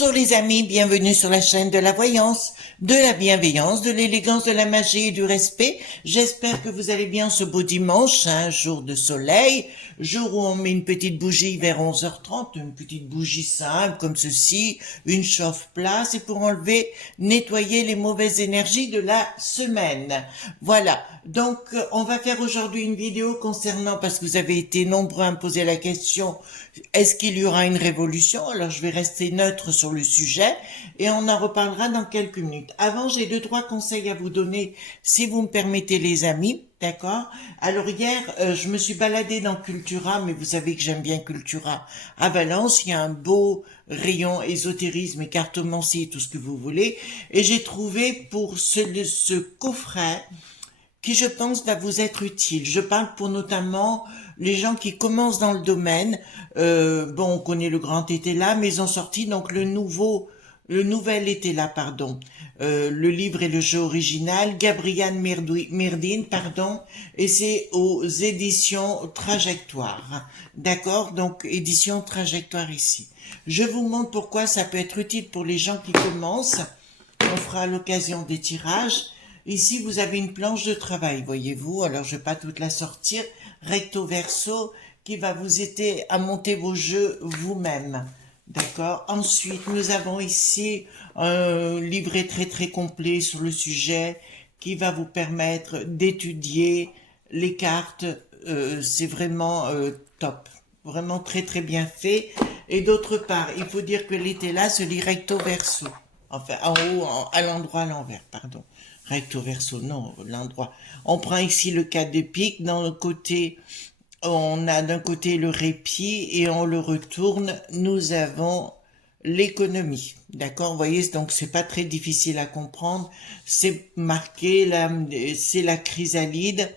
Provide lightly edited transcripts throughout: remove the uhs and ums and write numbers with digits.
Bonjour les amis, bienvenue sur la chaîne de la voyance, de la bienveillance, de l'élégance, de la magie et du respect. J'espère que vous allez bien ce beau dimanche, un jour de soleil, jour où on met une petite bougie vers 11h30, une petite bougie simple comme ceci, une chauffe-plat, c'est pour enlever, nettoyer les mauvaises énergies de la semaine. Voilà, donc on va faire aujourd'hui une vidéo concernant, parce que vous avez été nombreux à me poser la question, est-ce qu'il y aura une révolution? Alors je vais rester neutre sur le sujet et on en reparlera dans quelques minutes. Avant, j'ai 2-3 conseils à vous donner si vous me permettez les amis, d'accord? Alors hier, je me suis baladée dans Cultura, mais vous savez que j'aime bien Cultura à Valence, il y a un beau rayon ésotérisme et cartomancie, tout ce que vous voulez, et j'ai trouvé pour ce coffret qui je pense va vous être utile. Je parle pour notamment les gens qui commencent dans le domaine. Bon, on connaît le grand été là, mais ils ont sorti donc le nouvel été là, pardon. Le livre et le jeu original, Gabriel Mirdine, pardon, et c'est aux éditions Trajectoire. D'accord? Donc, édition Trajectoire ici. Je vous montre pourquoi ça peut être utile pour les gens qui commencent. On fera à l'occasion des tirages. Ici, vous avez une planche de travail, voyez-vous. Alors, je ne vais pas toute la sortir. Recto verso, qui va vous aider à monter vos jeux vous-même. D'accord. Ensuite, nous avons ici un livret très complet sur le sujet qui va vous permettre d'étudier les cartes. C'est vraiment top. Vraiment très bien fait. Et d'autre part, il faut dire que l'été là se lit recto verso. Enfin, en haut, à l'endroit, à l'envers, pardon. Recto verso, non, l'endroit. On prend ici le 4 de pique, dans le côté, on a d'un côté le répit et on le retourne, nous avons l'économie. D'accord, vous voyez, donc c'est pas très difficile à comprendre. C'est marqué, là, c'est la chrysalide.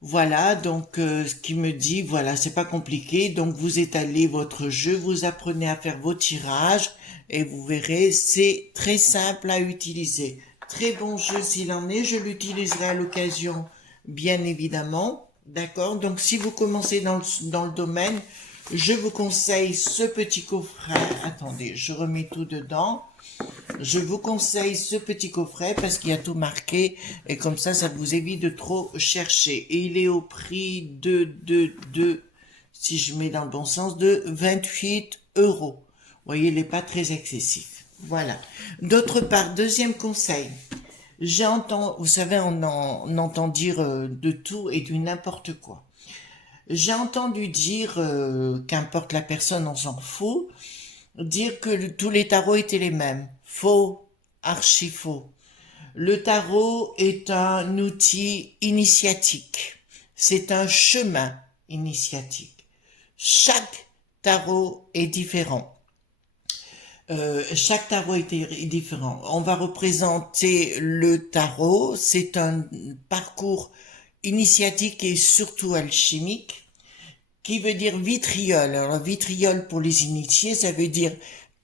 Voilà, donc ce qui me dit, voilà, c'est pas compliqué. Donc vous étalez votre jeu, vous apprenez à faire vos tirages et vous verrez, c'est très simple à utiliser. Très bon jeu s'il en est, je l'utiliserai à l'occasion, bien évidemment. D'accord? Donc si vous commencez dans le domaine, je vous conseille ce petit coffret. Attendez, je remets tout dedans. Je vous conseille ce petit coffret parce qu'il y a tout marqué et comme ça vous évite de trop chercher. Et il est au prix si je mets dans le bon sens, de 28 euros. Vous voyez, il n'est pas très excessif. Voilà. D'autre part, deuxième conseil. Vous savez, on entend dire de tout et du n'importe quoi. J'ai entendu dire, qu'importe la personne, on s'en fout, dire que tous les tarots étaient les mêmes. Faux, archi faux. Le tarot est un outil initiatique. C'est un chemin initiatique. Chaque tarot est différent. Chaque tarot est différent. On va représenter le tarot. C'est un parcours initiatique et surtout alchimique, qui veut dire vitriol. Alors, vitriol pour les initiés, ça veut dire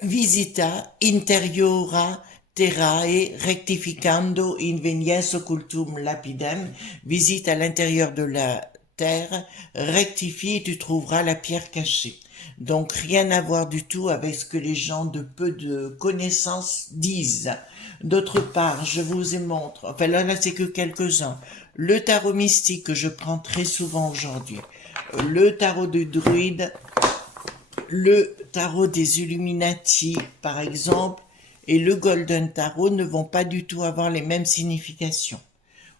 visita interiora terrae rectificando invenies occultum lapidem. Visite à l'intérieur de la terre, rectifie et tu trouveras la pierre cachée. Donc rien à voir du tout avec ce que les gens de peu de connaissances disent. D'autre part, je vous ai montré, enfin là c'est que quelques-uns, le tarot mystique que je prends très souvent aujourd'hui, le tarot du druide, le tarot des Illuminati par exemple, et le Golden Tarot ne vont pas du tout avoir les mêmes significations.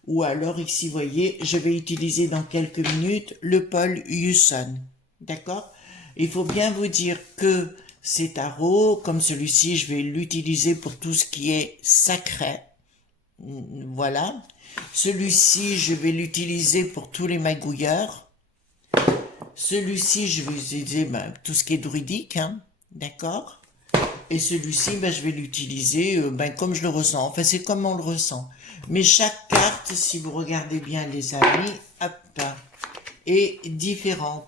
Ou alors ici, vous voyez, je vais utiliser dans quelques minutes le Paul Hewson. D'accord? Il faut bien vous dire que ces tarots, comme celui-ci, je vais l'utiliser pour tout ce qui est sacré. Voilà. Celui-ci, je vais l'utiliser pour tous les magouilleurs. Celui-ci, je vais utiliser tout ce qui est druidique. Hein, d'accord? Et celui-ci, je vais l'utiliser comme je le ressens. Enfin, c'est comme on le ressent. Mais chaque carte, si vous regardez bien les amis, hop, est différente.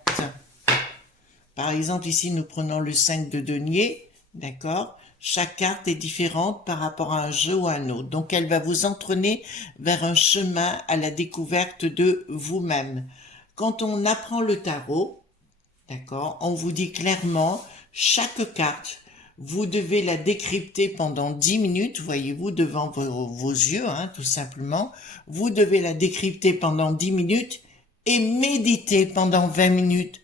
Par exemple, ici, nous prenons le 5 de denier, d'accord? Chaque carte est différente par rapport à un jeu ou à un autre. Donc, elle va vous entraîner vers un chemin à la découverte de vous-même. Quand on apprend le tarot, d'accord, on vous dit clairement, chaque carte, Vous devez la décrypter pendant 10 minutes, voyez-vous, devant vos yeux, hein, tout simplement. Vous devez la décrypter pendant 10 minutes et méditer pendant 20 minutes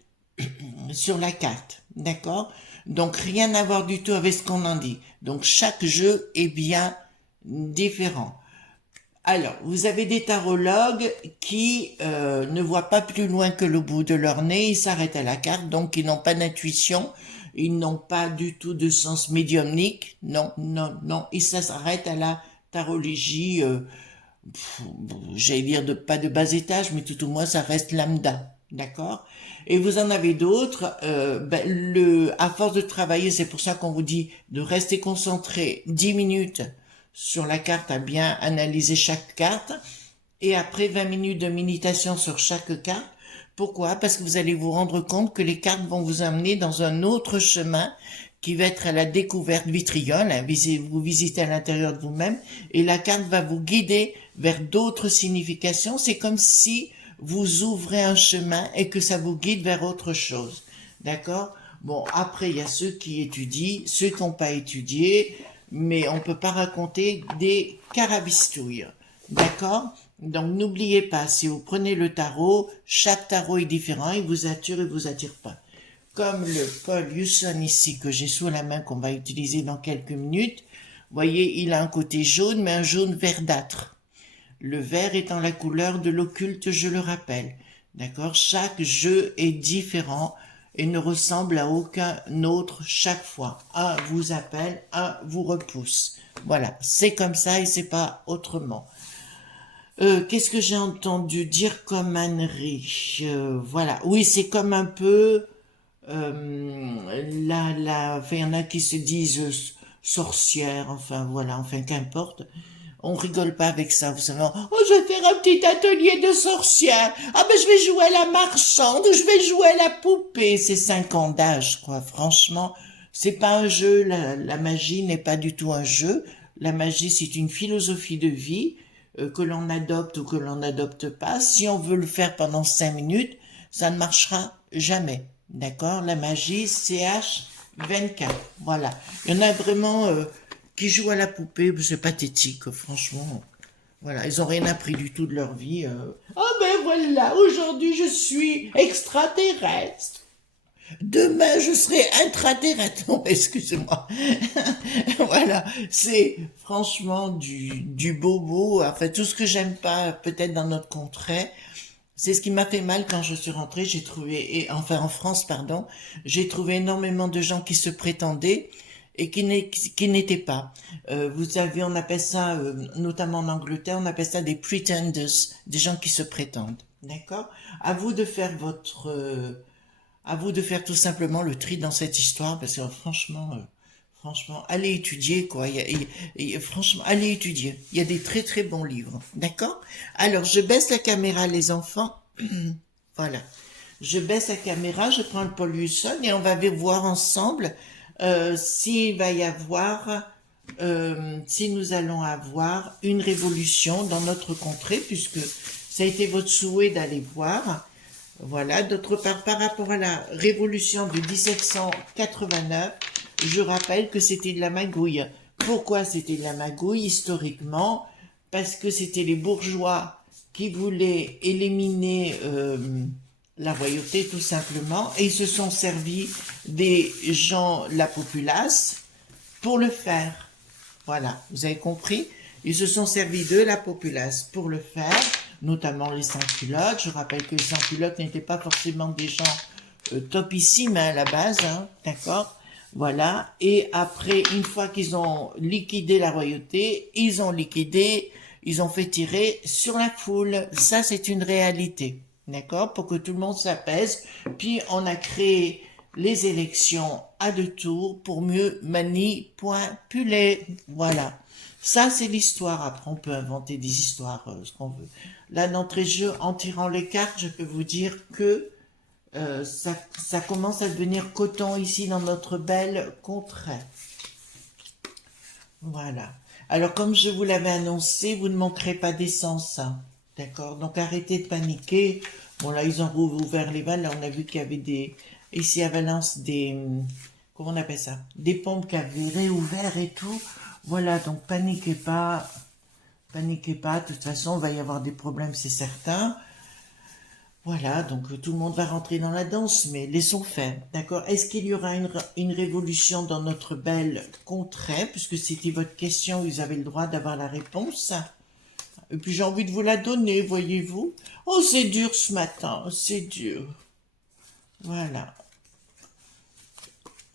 sur la carte, d'accord? Donc rien à voir du tout avec ce qu'on en dit. Donc chaque jeu est bien différent. Alors, vous avez des tarologues qui ne voient pas plus loin que le bout de leur nez, ils s'arrêtent à la carte, donc ils n'ont pas d'intuition, ils n'ont pas du tout de sens médiumnique, non, non, non, ils s'arrêtent à la tarologie, j'allais dire pas de bas étage, mais tout au moins ça reste lambda, d'accord? Et vous en avez d'autres, à force de travailler, c'est pour ça qu'on vous dit de rester concentré 10 minutes sur la carte, à bien analyser chaque carte, et après 20 minutes de méditation sur chaque carte. Pourquoi? Parce que vous allez vous rendre compte que les cartes vont vous amener dans un autre chemin qui va être à la découverte vitriole, hein, vous visitez à l'intérieur de vous-même, et la carte va vous guider vers d'autres significations. C'est comme si vous ouvrez un chemin et que ça vous guide vers autre chose. D'accord? Bon, après, il y a ceux qui étudient, ceux qui n'ont pas étudié, mais on peut pas raconter des carabistouilles. D'accord? Donc, n'oubliez pas, si vous prenez le tarot, chaque tarot est différent, il vous attire et vous attire pas. Comme le Paul Hewson ici, que j'ai sous la main, qu'on va utiliser dans quelques minutes, voyez, il a un côté jaune, mais un jaune verdâtre. Le vert étant la couleur de l'occulte, je le rappelle. D'accord? Chaque jeu est différent et ne ressemble à aucun autre chaque fois. Un vous appelle, un vous repousse. Voilà, c'est comme ça et c'est pas autrement. Qu'est-ce que j'ai entendu dire comme ânerie? Voilà, oui, c'est comme un peu enfin, il y en a qui se disent sorcière, enfin voilà, enfin qu'importe. On rigole pas avec ça, vous savez. Oh, je vais faire un petit atelier de sorcière. Ah ben je vais jouer à la marchande, je vais jouer à la poupée. C'est 5 ans d'âge, quoi. Franchement, c'est pas un jeu. La magie n'est pas du tout un jeu. La magie, c'est une philosophie de vie que l'on adopte ou que l'on n'adopte pas. Si on veut le faire pendant 5 minutes, ça ne marchera jamais. D'accord? La magie, CH24. Voilà. Il y en a vraiment qui jouent à la poupée, c'est pathétique, franchement. Voilà, ils ont rien appris du tout de leur vie. Ah ben voilà, aujourd'hui je suis extraterrestre. Demain je serai intraterrestre. Non, excusez-moi. Voilà, c'est franchement du bobo. Enfin, tout ce que j'aime pas peut-être dans notre contrée. C'est ce qui m'a fait mal quand je suis rentrée. J'ai trouvé, enfin en France, pardon, j'ai trouvé énormément de gens qui se prétendaient et qui n'étaient pas. Vous avez, on appelle ça, notamment en Angleterre, on appelle ça des pretenders, des gens qui se prétendent. D'accord? À vous de faire à vous de faire tout simplement le tri dans cette histoire, parce que franchement, allez étudier, quoi. Franchement, allez étudier. Il y a des très très bons livres. D'accord? Alors, je baisse la caméra, les enfants. Voilà. Je baisse la caméra, je prends le Paul Hewson et on va voir ensemble s'il va y avoir, si nous allons avoir une révolution dans notre contrée, puisque ça a été votre souhait d'aller voir. Voilà. D'autre part, par rapport à la révolution de 1789, je rappelle que c'était de la magouille. Pourquoi c'était de la magouille historiquement? Parce que c'était les bourgeois qui voulaient éliminer la royauté tout simplement, et ils se sont servis des gens, la populace, pour le faire. Voilà, vous avez compris? Ils se sont servis de la populace pour le faire, notamment les sans-culottes. Je rappelle que les sans-culottes n'étaient pas forcément des gens topissimes à la base, hein, d'accord? Voilà, et après, une fois qu'ils ont liquidé la royauté, ils ont fait tirer sur la foule. Ça, c'est une réalité, d'accord? Pour que tout le monde s'apaise. Puis, on a créé les élections à 2 tours pour mieux manipuler. Voilà. Ça, c'est l'histoire. Après, on peut inventer des histoires, ce qu'on veut. Là, d'entrée de jeu, en tirant les cartes, je peux vous dire que ça commence à devenir coton ici dans notre belle contrée. Voilà. Alors, comme je vous l'avais annoncé, vous ne manquerez pas d'essence. Hein. D'accord? Donc, arrêtez de paniquer. Bon, là, ils ont rouvert les vannes. Là, on a vu qu'il y avait ici à Valence, comment on appelle ça, des pompes qui avaient réouvert et tout. Voilà, donc paniquez pas, paniquez pas. De toute façon, il va y avoir des problèmes, c'est certain. Voilà, donc tout le monde va rentrer dans la danse, mais laissons faire, d'accord? Est-ce qu'il y aura une révolution dans notre belle contrée, puisque c'était votre question, vous avez le droit d'avoir la réponse. Et puis j'ai envie de vous la donner, voyez-vous. Oh, c'est dur ce matin, c'est dur. Voilà.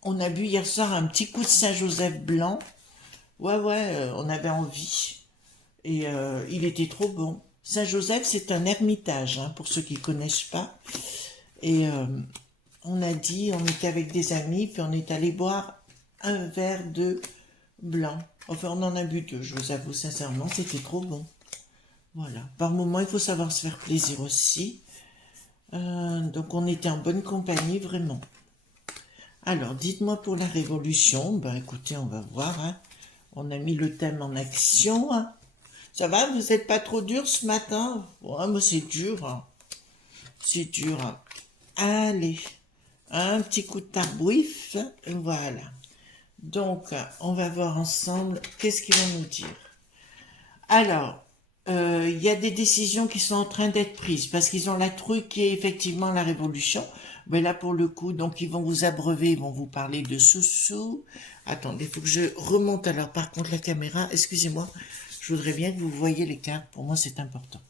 On a bu hier soir un petit coup de Saint-Joseph blanc. Ouais, on avait envie. Et il était trop bon. Saint-Joseph, c'est un ermitage, hein, pour ceux qui ne connaissent pas. Et on a dit, on était avec des amis, puis on est allé boire un verre de blanc. Enfin, on en a bu deux, je vous avoue sincèrement, c'était trop bon. Voilà. Par moment, il faut savoir se faire plaisir aussi. Donc, on était en bonne compagnie, vraiment. Alors, dites-moi pour la révolution. Ben, écoutez, on va voir. Hein. On a mis le thème en action. Hein. Ça va, vous n'êtes pas trop dur ce matin? Ouais, mais c'est dur. Hein. C'est dur. Hein. Allez, un petit coup de tarbouif. Voilà. Donc, on va voir ensemble qu'est-ce qu'ils vont nous dire. Alors, il y a des décisions qui sont en train d'être prises parce qu'ils ont la truc qui est effectivement la révolution. Mais là, pour le coup, donc ils vont vous abreuver, ils vont vous parler de sous-sous. Attendez, il faut que je remonte alors par contre la caméra. Excusez-moi, je voudrais bien que vous voyiez les cartes. Pour moi, c'est important.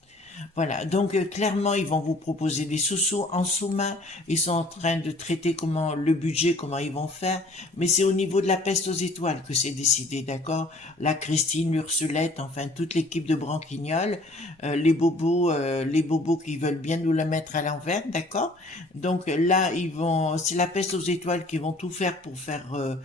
Voilà, donc clairement, ils vont vous proposer des sous-sous en sous-main. Ils sont en train de traiter comment le budget, comment ils vont faire. Mais c'est au niveau de la peste aux étoiles que c'est décidé, d'accord? La Christine, l'Ursulette, enfin toute l'équipe de Branquignol, les bobos qui veulent bien nous la mettre à l'envers, d'accord? Donc là, c'est la peste aux étoiles qui vont tout faire pour faire,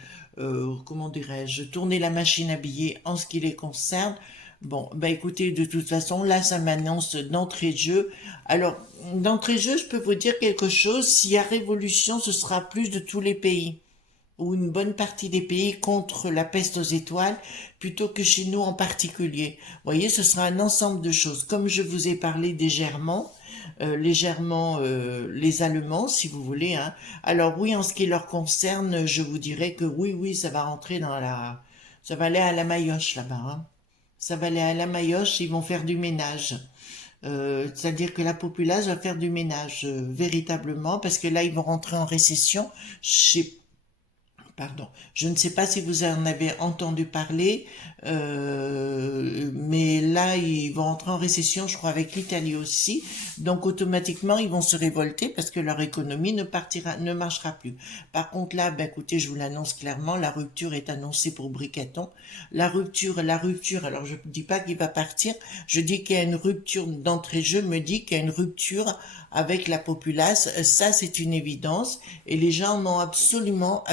comment dirais-je, tourner la machine à billets en ce qui les concerne. Bon, bah écoutez, de toute façon, là, ça m'annonce d'entrée de jeu. Alors, d'entrée de jeu, je peux vous dire quelque chose. S'il y a révolution, ce sera plus de tous les pays, ou une bonne partie des pays contre la peste aux étoiles, plutôt que chez nous en particulier. Vous voyez, ce sera un ensemble de choses. Comme je vous ai parlé des Germans, les Allemands, si vous voulez. Hein. Alors oui, en ce qui leur concerne, je vous dirais que oui, ça va rentrer ça va aller à la maillotche là-bas. Hein. Ça va aller à la maillotche, ils vont faire du ménage. C'est-à-dire que la populace va faire du ménage véritablement, parce que là, ils vont rentrer en récession. Pardon, je ne sais pas si vous en avez entendu parler, mais là, ils vont entrer en récession, je crois, avec l'Italie aussi. Donc, automatiquement, ils vont se révolter parce que leur économie ne marchera plus. Par contre, là, ben, écoutez, je vous l'annonce clairement, la rupture est annoncée pour Bricaton. La rupture, alors je ne dis pas qu'il va partir, je dis qu'il y a une rupture d'entrée, je me dis qu'il y a une rupture avec la populace, ça c'est une évidence, et les gens en ont absolument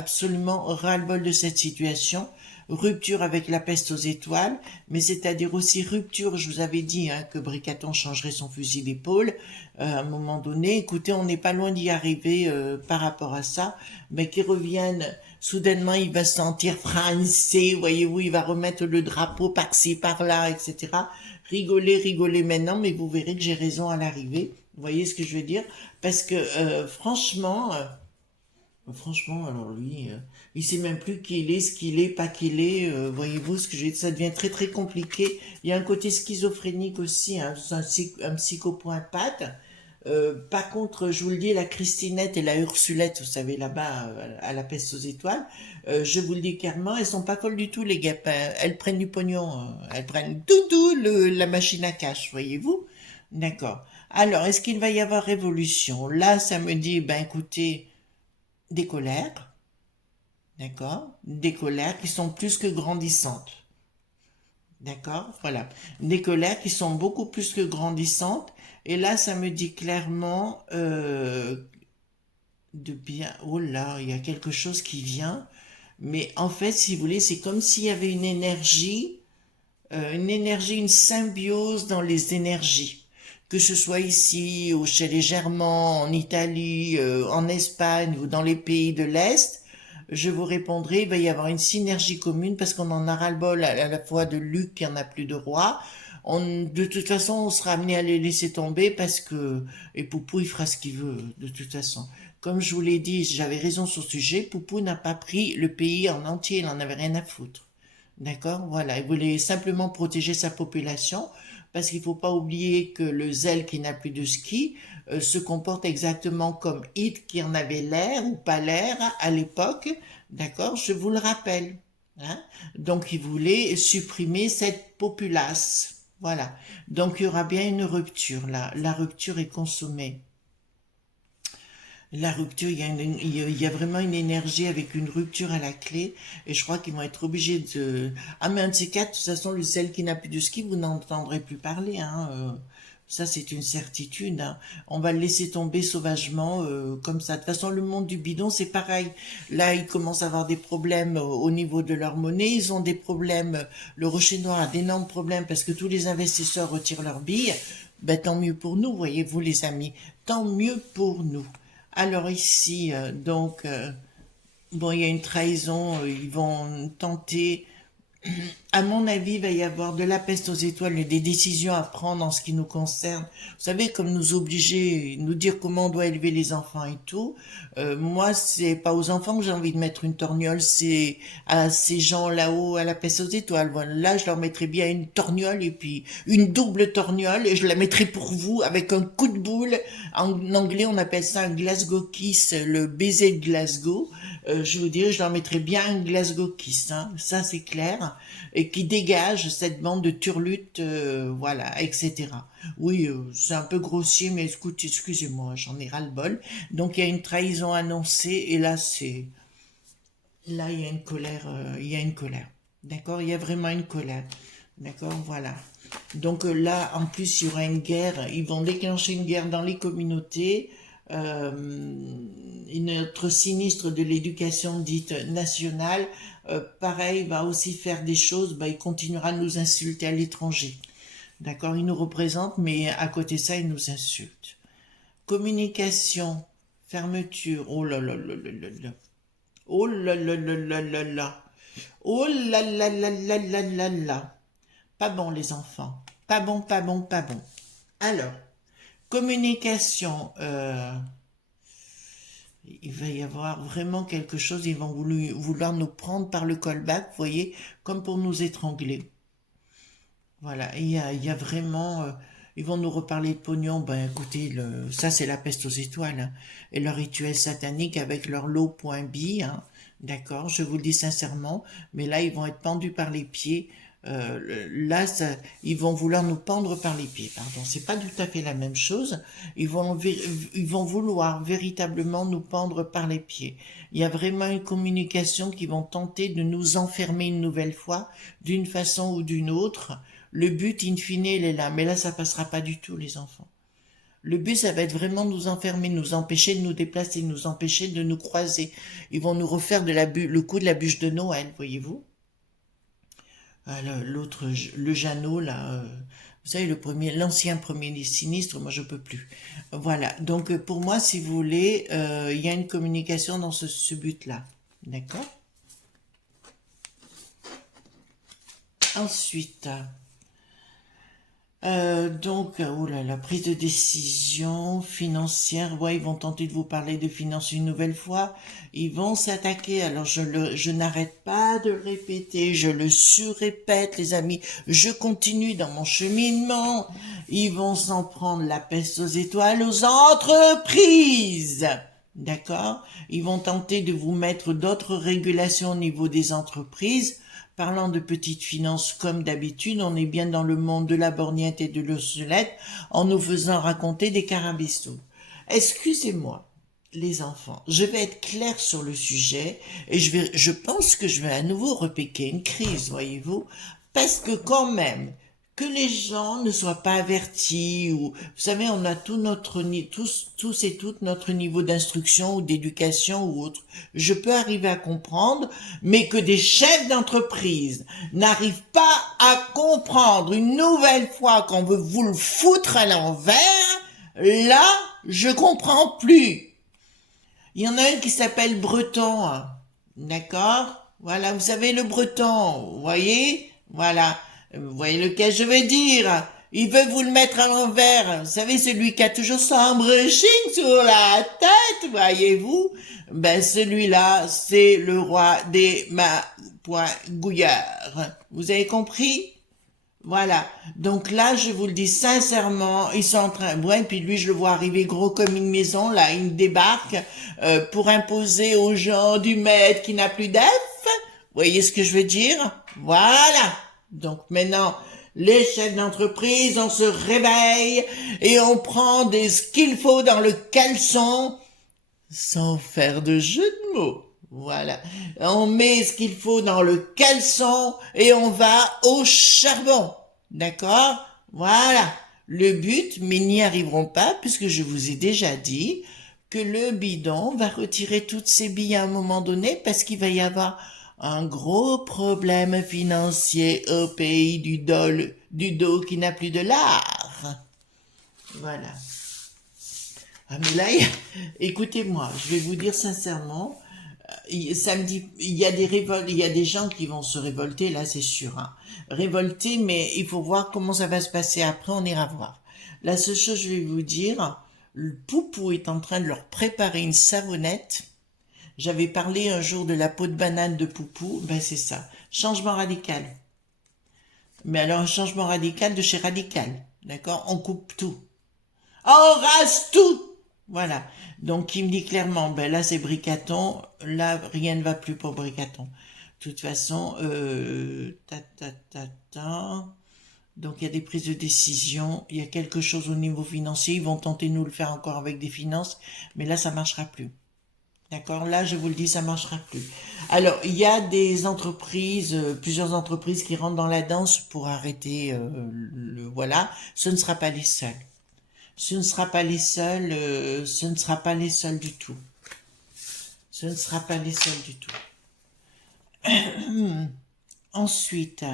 ras-le-bol de cette situation. Rupture avec la peste aux étoiles, mais c'est-à-dire aussi rupture, je vous avais dit hein, que Bricaton changerait son fusil d'épaule à un moment donné. Écoutez, on n'est pas loin d'y arriver par rapport à ça, mais qu'ils reviennent, soudainement il va se sentir français, voyez-vous, il va remettre le drapeau par-ci, par-là, etc. Rigoler maintenant, mais vous verrez que j'ai raison à l'arrivée. Vous voyez ce que je veux dire? Parce que franchement, alors lui, il sait même plus qui il est, ce qu'il est, pas qu'il est. Voyez-vous ce que je veux dire? Ça devient très très compliqué. Il y a un côté schizophrénique aussi, hein, un psychopoint-pâte. Par contre, je vous le dis, la Christinette et la Ursulette, vous savez, là-bas, à la peste aux étoiles, je vous le dis clairement, elles sont pas folles du tout, les gapins. Elles prennent du pognon, elles prennent tout la machine à cash, voyez-vous? D'accord. Alors, est-ce qu'il va y avoir révolution? Là, ça me dit, ben écoutez, des colères, d'accord? Des colères qui sont plus que grandissantes. D'accord? Voilà. Des colères qui sont beaucoup plus que grandissantes. Et là, ça me dit clairement de bien. Oh là, il y a quelque chose qui vient. Mais en fait, si vous voulez, c'est comme s'il y avait une symbiose dans les énergies. Que ce soit ici, ou chez les Germans, en Italie, en Espagne ou dans les pays de l'Est, je vous répondrai, il va y avoir une synergie commune parce qu'on en a ras-le-bol à la fois de Luc qui en a plus de roi. De toute façon, on sera amené à les laisser tomber parce que, et Poupou, il fera ce qu'il veut, de toute façon. Comme je vous l'ai dit, j'avais raison sur ce sujet, Poupou n'a pas pris le pays en entier, il en avait rien à foutre. D'accord? Voilà, il voulait simplement protéger sa population, parce qu'il faut pas oublier que le zèle qui n'a plus de ski se comporte exactement comme Hitler qui en avait l'air ou pas l'air à l'époque. D'accord? Je vous le rappelle. Hein? Donc il voulait supprimer cette populace. Voilà. Donc il y aura bien une rupture là. La rupture est consommée. La rupture, il y a vraiment une énergie avec une rupture à la clé, et je crois qu'ils vont être obligés de... Ah, mais un de ces quatre, de toute façon, celle qui n'a plus de ski, vous n'entendrez plus parler, hein. Ça, c'est une certitude, hein. On va le laisser tomber sauvagement, comme ça. De toute façon, le monde du bidon, c'est pareil. Là, ils commencent à avoir des problèmes au niveau de leur monnaie. Ils ont des problèmes. Le Rocher Noir a d'énormes problèmes parce que tous les investisseurs retirent leurs billes. Ben, tant mieux pour nous, voyez-vous, les amis. Tant mieux pour nous. Alors ici, bon, il y a une trahison, ils vont tenter, à mon avis, il va y avoir de la peste aux étoiles et des décisions à prendre en ce qui nous concerne. Vous savez, comme nous obliger, nous dire comment on doit élever les enfants et tout. Moi, c'est pas aux enfants que j'ai envie de mettre une torgnole, c'est à ces gens là-haut, à la peste aux étoiles. Voilà, là, je leur mettrais bien une torgnole et puis une double torgnole et je la mettrais pour vous avec un coup de boule. En anglais, on appelle ça un Glasgow kiss, le baiser de Glasgow. Je vous dirais, je leur mettrais bien un Glasgow kiss, hein. Ça, c'est clair. Et qui dégage cette bande de turlutes, voilà, etc. Oui, c'est un peu grossier, mais écoute, excusez-moi, j'en ai ras-le-bol. Donc il y a une trahison annoncée, et là là il y a une colère, il y a une colère. D'accord, il y a vraiment une colère. D'accord, voilà. Donc là, en plus, il y aura une guerre. Ils vont déclencher une guerre dans les communautés. Euh, Notre sinistre de l'éducation dite nationale, pareil, va aussi faire des choses, bah, il continuera à nous insulter à l'étranger. D'accord? Il nous représente, mais à côté de ça, il nous insulte. Communication, fermeture, oh là là là là là là. Oh là là là là là là. Oh là là là là là là là. Pas bon, les enfants. Pas bon, pas bon, pas bon. Alors, communication, il va y avoir vraiment quelque chose, ils vont vouloir nous prendre par le callback, vous voyez, comme pour nous étrangler. Voilà, et il y a vraiment, ils vont nous reparler de pognon, ben écoutez, ça c'est la peste aux étoiles, hein, et leur rituel satanique avec leur lot.bi, hein, d'accord, je vous le dis sincèrement, mais là ils vont être pendus par les pieds, là ils vont vouloir nous pendre par les pieds, pardon, c'est pas tout à fait la même chose, ils vont vouloir véritablement nous pendre par les pieds. Il y a vraiment une communication qui vont tenter de nous enfermer une nouvelle fois, d'une façon ou d'une autre. Le but, in fine, il est là. Mais là, ça passera pas du tout, les enfants. Le but, ça va être vraiment de nous enfermer, nous empêcher de nous déplacer, nous empêcher de nous croiser. Ils vont nous refaire le coup de la bûche de Noël, voyez-vous. L'autre, le Jeannot, là, vous savez, l'ancien premier sinistre, moi, je peux plus. Voilà. Donc, pour moi, si vous voulez, il y a une communication dans ce but-là. D'accord? Ensuite, oh là, la prise de décision financière, ouais, ils vont tenter de vous parler de finances une nouvelle fois. Ils vont s'attaquer. Alors, je n'arrête pas de le répéter, je le surrépète, les amis. Je continue dans mon cheminement. Ils vont s'en prendre la peste aux étoiles aux entreprises. D'accord? Ils vont tenter de vous mettre d'autres régulations au niveau des entreprises. Parlant de petites finances, comme d'habitude, on est bien dans le monde de la borgnette et de l'osselette en nous faisant raconter des carabistous. Excusez-moi, les enfants, je vais être clair sur le sujet et je pense que je vais à nouveau repéquer une crise, voyez-vous, parce que quand même, que les gens ne soient pas avertis ou, vous savez, on a tous et toutes notre niveau d'instruction ou d'éducation ou autre. Je peux arriver à comprendre, mais que des chefs d'entreprise n'arrivent pas à comprendre une nouvelle fois qu'on veut vous le foutre à l'envers, là, je comprends plus. Il y en a un qui s'appelle Breton, hein. D'accord? Voilà, vous savez le Breton, vous voyez? Voilà. Vous voyez lequel je veux dire? Il veut vous le mettre à l'envers. Vous savez, celui qui a toujours son brushing sur la tête, voyez-vous? Ben, celui-là, c'est le roi des magouilleurs. Vous avez compris? Voilà. Donc là, je vous le dis sincèrement, ils sont en train, ouais, puis lui, je le vois arriver gros comme une maison, là, il débarque, pour imposer aux gens du maître qui n'a plus d'œuf. Vous voyez ce que je veux dire? Voilà. Donc maintenant, les chefs d'entreprise, on se réveille et on prend ce qu'il faut dans le caleçon sans faire de jeu de mots. Voilà. On met ce qu'il faut dans le caleçon et on va au charbon. D'accord? Voilà. Le but, mais ils n'y arriveront pas puisque je vous ai déjà dit que le bidon va retirer toutes ses billes à un moment donné parce qu'il va y avoir un gros problème financier au pays du dos qui n'a plus de lard. Voilà. Ah mais là, écoutez-moi, je vais vous dire sincèrement, samedi, il y a des révoltes, il y a des gens qui vont se révolter, là c'est sûr, hein. Révolter, mais il faut voir comment ça va se passer après, on ira voir. La seule chose que je vais vous dire, le Poupou est en train de leur préparer une savonnette. J'avais parlé un jour de la peau de banane de Poupou, ben c'est ça, changement radical. Mais alors un changement radical de chez Radical, d'accord? On coupe tout. On rase tout. Voilà. Donc, il me dit clairement, ben là, c'est Bricaton. Là, rien ne va plus pour Bricaton. De toute façon, donc, il y a des prises de décision. Il y a quelque chose au niveau financier. Ils vont tenter de nous le faire encore avec des finances. Mais là, ça marchera plus. D'accord? Là, je vous le dis, ça marchera plus. Alors, il y a des entreprises, plusieurs entreprises qui rentrent dans la danse pour arrêter voilà. Ce ne sera pas les seuls. Ce ne sera pas les seuls, ce ne sera pas les seuls du tout. Ce ne sera pas les seuls du tout. Ensuite,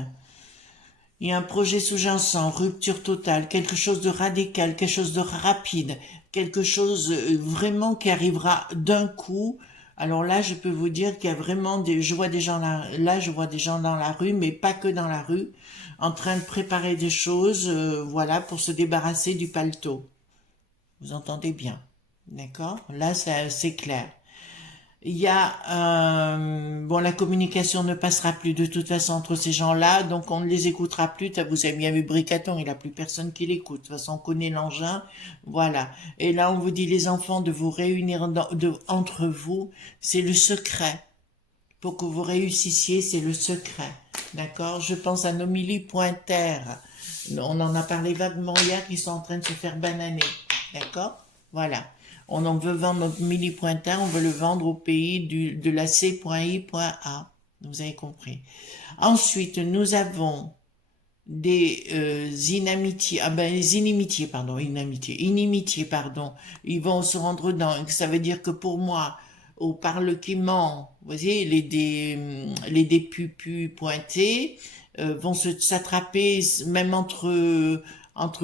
il y a un projet sous-jacent, rupture totale, quelque chose de radical, quelque chose de rapide, quelque chose vraiment qui arrivera d'un coup. Alors là, je peux vous dire qu'il y a vraiment je vois des gens là, je vois des gens dans la rue, mais pas que dans la rue, en train de préparer des choses, voilà, pour se débarrasser du paletot. Vous entendez bien, d'accord? Là, c'est clair. Il y a, bon, la communication ne passera plus de toute façon entre ces gens-là, donc on ne les écoutera plus. Vous avez bien vu Bricaton, il n'y a plus personne qui l'écoute. De toute façon, on connaît l'engin, voilà. Et là, on vous dit, les enfants, de vous réunir entre vous, c'est le secret. Pour que vous réussissiez, c'est le secret, d'accord? Je pense à nos pointers. On en a parlé vaguement hier, qui sont en train de se faire bananer, d'accord? Voilà. On en veut vendre notre pointer, on veut le vendre au pays de la C.I.A. Vous avez compris. Ensuite, nous avons des inimitiés, pardon. Ils vont se rendre dans, ça veut dire que pour moi, au parlement, vous voyez, les dépupus pointés vont s'attraper même entre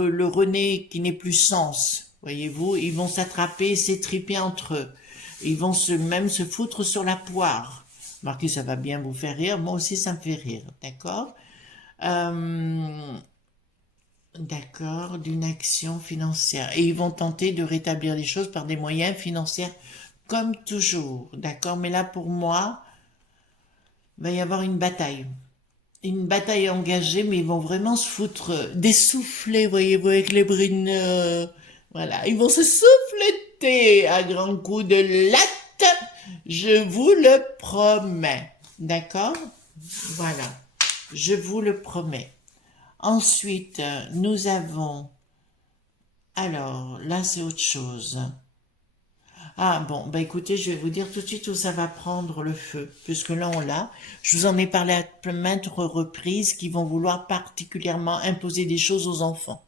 le René qui n'est plus sens. Voyez-vous, ils vont s'attraper, s'étriper entre eux. Ils vont même se foutre sur la poire. Marquez, ça va bien vous faire rire. Moi aussi, ça me fait rire. D'accord? D'accord, d'une action financière. Et ils vont tenter de rétablir les choses par des moyens financiers, comme toujours. D'accord? Mais là, pour moi, il va y avoir une bataille. Une bataille engagée, mais ils vont vraiment se foutre, dessouffler, voyez-vous, avec les brines. Voilà, ils vont se souffleter à grands coups de latte, je vous le promets. D'accord? Voilà, je vous le promets. Ensuite, nous avons... Alors, là, c'est autre chose. Ah bon, bah écoutez, je vais vous dire tout de suite où ça va prendre le feu, puisque là, on l'a. Je vous en ai parlé à maintes reprises qui vont vouloir particulièrement imposer des choses aux enfants.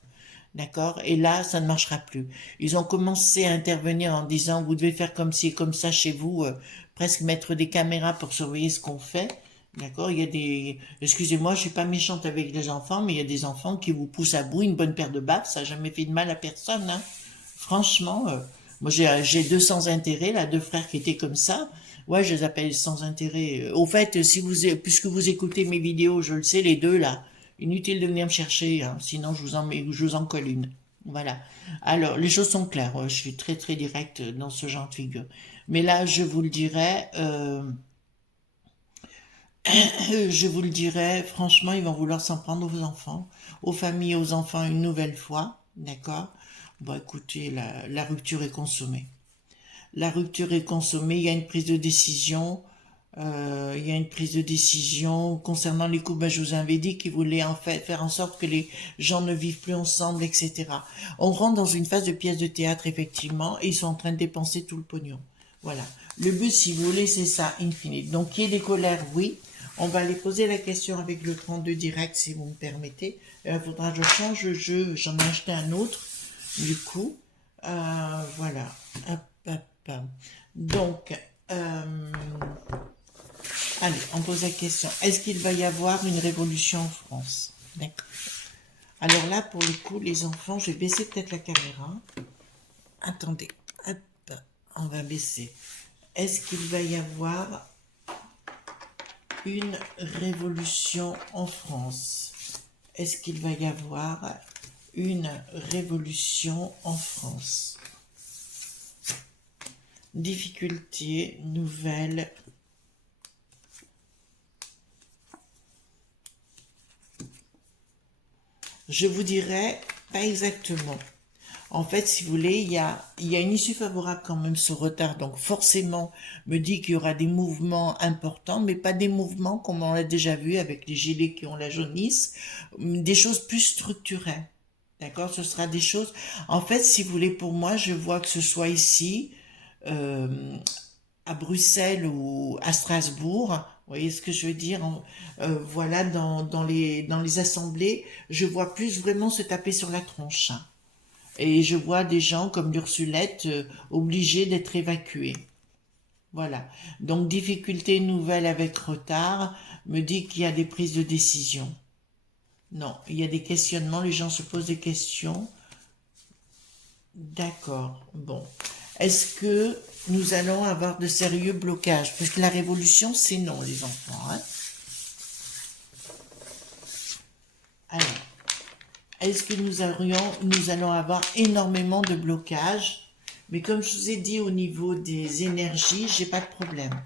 D'accord? Et là, ça ne marchera plus. Ils ont commencé à intervenir en disant, vous devez faire comme ci et comme ça chez vous, presque mettre des caméras pour surveiller ce qu'on fait. D'accord? Il y a des... Excusez-moi, je suis pas méchante avec les enfants, mais il y a des enfants qui vous poussent à bout une bonne paire de baffes, ça n'a jamais fait de mal à personne, hein. Franchement, moi j'ai deux sans intérêt, là, deux frères qui étaient comme ça. Ouais, je les appelle sans intérêt. Au fait, puisque vous écoutez mes vidéos, je le sais, les deux là, Inutile de venir me chercher, hein, sinon je vous en colle une. Voilà. Alors, les choses sont claires. Je suis très très direct dans ce genre de figure. Mais là, je vous le dirai, franchement, ils vont vouloir s'en prendre aux enfants, aux familles, aux enfants une nouvelle fois, d'accord? Bon, écoutez, la rupture est consommée. La rupture est consommée, il y a une prise de décision, il y a une prise de décision concernant les couples. Ben, je vous avais dit qu'ils voulaient en fait faire en sorte que les gens ne vivent plus ensemble, etc. On rentre dans une phase de pièce de théâtre, effectivement, et ils sont en train de dépenser tout le pognon. Voilà. Le but, si vous voulez, c'est ça, in fine. Donc, qu'il y ait des colères, oui. On va aller poser la question avec le 32 direct, si vous me permettez. Il faudra que je change le jeu. J'en ai acheté un autre, du coup. Voilà. Hop, hop, hop. Donc, allez, on pose la question. Est-ce qu'il va y avoir une révolution en France? D'accord. Alors là, pour le coup, les enfants, je vais baisser peut-être la caméra. Attendez. Hop, on va baisser. Est-ce qu'il va y avoir une révolution en France? Est-ce qu'il va y avoir une révolution en France? Difficulté, nouvelle. Je vous dirais pas exactement. En fait, si vous voulez, il y a une issue favorable quand même sur retard, donc forcément me dit qu'il y aura des mouvements importants, mais pas des mouvements comme on l'a déjà vu avec les gilets qui ont la jaunisse, des choses plus structurelles. D'accord? Ce sera des choses. En fait, si vous voulez, pour moi, je vois que ce soit ici, à Bruxelles ou à Strasbourg. Vous voyez ce que je veux dire? Voilà, dans les assemblées, je vois plus vraiment se taper sur la tronche. Et je vois des gens comme l'Ursulette obligés d'être évacués. Voilà. Donc, difficulté nouvelle avec retard me dit qu'il y a des prises de décision. Non, il y a des questionnements, les gens se posent des questions. D'accord, bon. Est-ce que nous allons avoir de sérieux blocages? Parce que la révolution, c'est non, les enfants. Hein. Alors, est-ce que nous allons avoir énormément de blocages? Mais comme je vous ai dit, au niveau des énergies, j'ai pas de problème.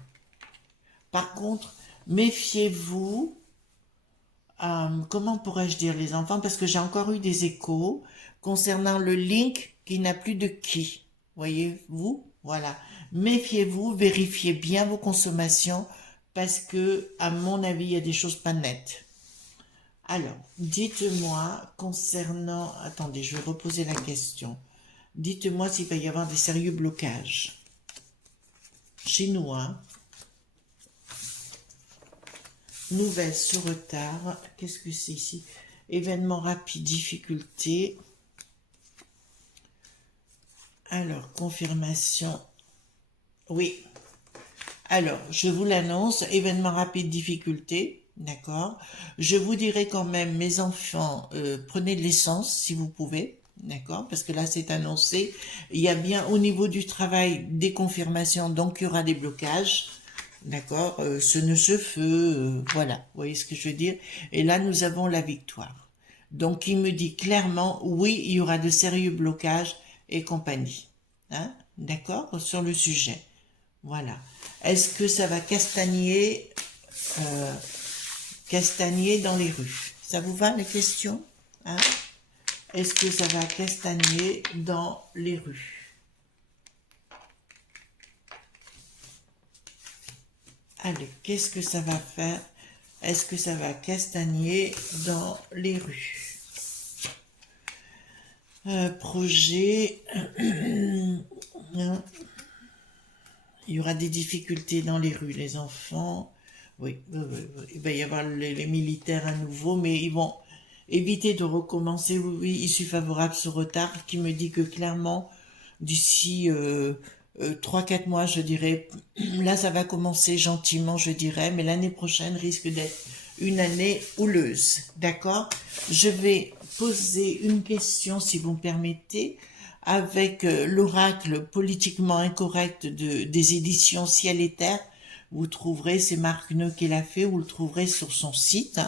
Par contre, méfiez-vous. Comment pourrais-je dire, les enfants? Parce que j'ai encore eu des échos concernant le link qui n'a plus de qui. Voyez-vous? Voilà. Méfiez-vous, vérifiez bien vos consommations parce que, à mon avis, il y a des choses pas nettes. Alors, dites-moi concernant... Attendez, je vais reposer la question. Dites-moi s'il va y avoir des sérieux blocages. Chez nous, hein. Nouvelles sur retard. Qu'est-ce que c'est ici? Événement rapide, difficulté. Alors, confirmation. Oui. Alors, je vous l'annonce. Événement rapide, difficulté. D'accord. Je vous dirai quand même, mes enfants, prenez de l'essence si vous pouvez. D'accord. Parce que là, c'est annoncé. Il y a bien au niveau du travail des confirmations. Donc, il y aura des blocages. D'accord, ce ne se feu, voilà, vous voyez ce que je veux dire? Et là, nous avons la victoire. Donc, il me dit clairement, oui, il y aura de sérieux blocages et compagnie. Hein? D'accord, sur le sujet. Voilà. Est-ce que ça va castagner dans les rues? Ça vous va, la question? Hein? Est-ce que ça va castagner dans les rues? Allez, qu'est-ce que ça va faire? Est-ce que ça va castagner dans les rues? Projet. Il y aura des difficultés dans les rues, les enfants. Oui, il va y avoir les militaires à nouveau, mais ils vont éviter de recommencer. Oui, issue favorable sur retard, qui me dit que clairement, d'ici 3-4 mois, je dirais, là ça va commencer gentiment, je dirais, mais l'année prochaine risque d'être une année houleuse, d'accord? Je vais poser une question, si vous me permettez, avec l'oracle politiquement incorrect des éditions Ciel et Terre. Vous trouverez, c'est Marc Neu qui l'a fait, vous le trouverez sur son site.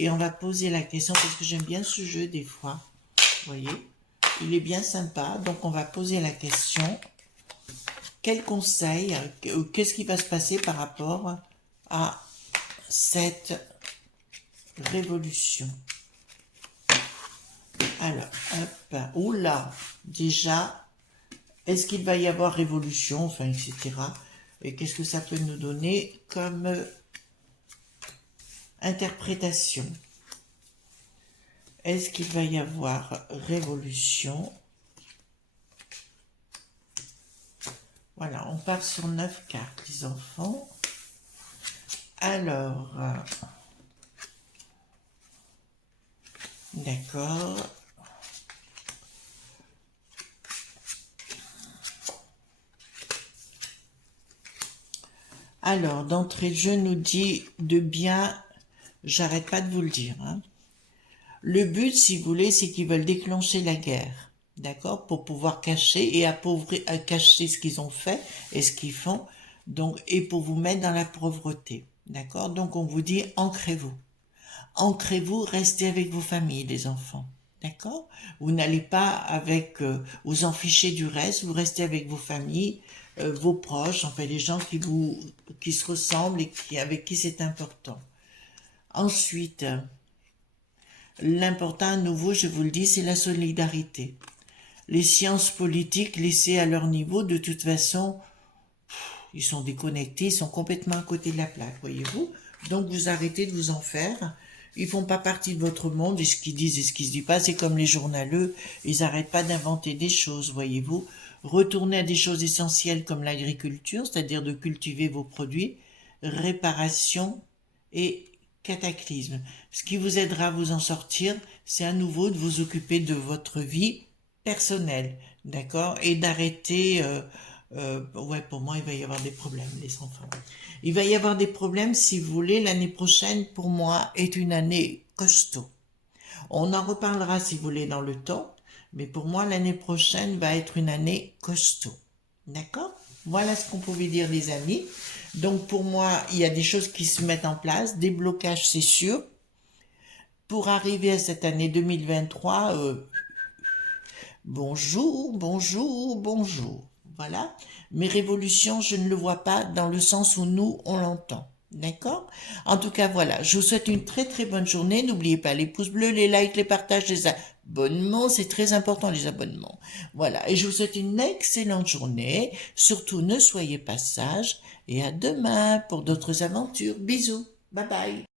Et on va poser la question, parce que j'aime bien ce jeu des fois. Vous voyez, il est bien sympa. Donc on va poser la question, quel conseil, qu'est-ce qui va se passer par rapport à cette révolution? Alors, hop, oula, déjà, est-ce qu'il va y avoir révolution, enfin, etc. Et qu'est-ce que ça peut nous donner comme interprétation? Est-ce qu'il va y avoir révolution? Voilà, on part sur 9 cartes, les enfants. Alors, d'accord. Alors, d'entrée de jeu nous dit de bien, j'arrête pas de vous le dire, hein. Le but, si vous voulez, c'est qu'ils veulent déclencher la guerre, d'accord, pour pouvoir cacher et appauvrir, cacher ce qu'ils ont fait et ce qu'ils font, donc, et pour vous mettre dans la pauvreté, d'accord. Donc, on vous dit, ancrez-vous. Ancrez-vous, restez avec vos familles, les enfants, d'accord. Vous n'allez pas avec, vous en ficher du reste, vous restez avec vos familles, vos proches, enfin, les gens qui se ressemblent et avec qui c'est important. Ensuite, l'important à nouveau, je vous le dis, c'est la solidarité. Les sciences politiques laissées à leur niveau, de toute façon, ils sont déconnectés, ils sont complètement à côté de la plaque, voyez-vous. Donc vous arrêtez de vous en faire. Ils font pas partie de votre monde, et ce qu'ils disent et ce qui se dit pas, c'est comme les journaleux, ils arrêtent pas d'inventer des choses, voyez-vous. Retournez à des choses essentielles comme l'agriculture, c'est-à-dire de cultiver vos produits, réparation et cataclysme. Ce qui vous aidera à vous en sortir, c'est à nouveau de vous occuper de votre vie personnelle, d'accord, et d'arrêter. Ouais, pour moi, il va y avoir des problèmes, les enfants. Il va y avoir des problèmes, si vous voulez. L'année prochaine, pour moi, est une année costaud. On en reparlera, si vous voulez, dans le temps. Mais pour moi, l'année prochaine va être une année costaud. D'accord? Voilà ce qu'on pouvait dire, les amis. Donc, pour moi, il y a des choses qui se mettent en place. Des blocages, c'est sûr. Pour arriver à cette année 2023, bonjour, bonjour, bonjour. Voilà. Mais révolution, je ne le vois pas dans le sens où nous, on l'entend. D'accord? En tout cas, voilà. Je vous souhaite une très très bonne journée. N'oubliez pas les pouces bleus, les likes, les partages, les abonnements. C'est très important, les abonnements. Voilà. Et je vous souhaite une excellente journée. Surtout, ne soyez pas sages. Et à demain pour d'autres aventures. Bisous. Bye bye.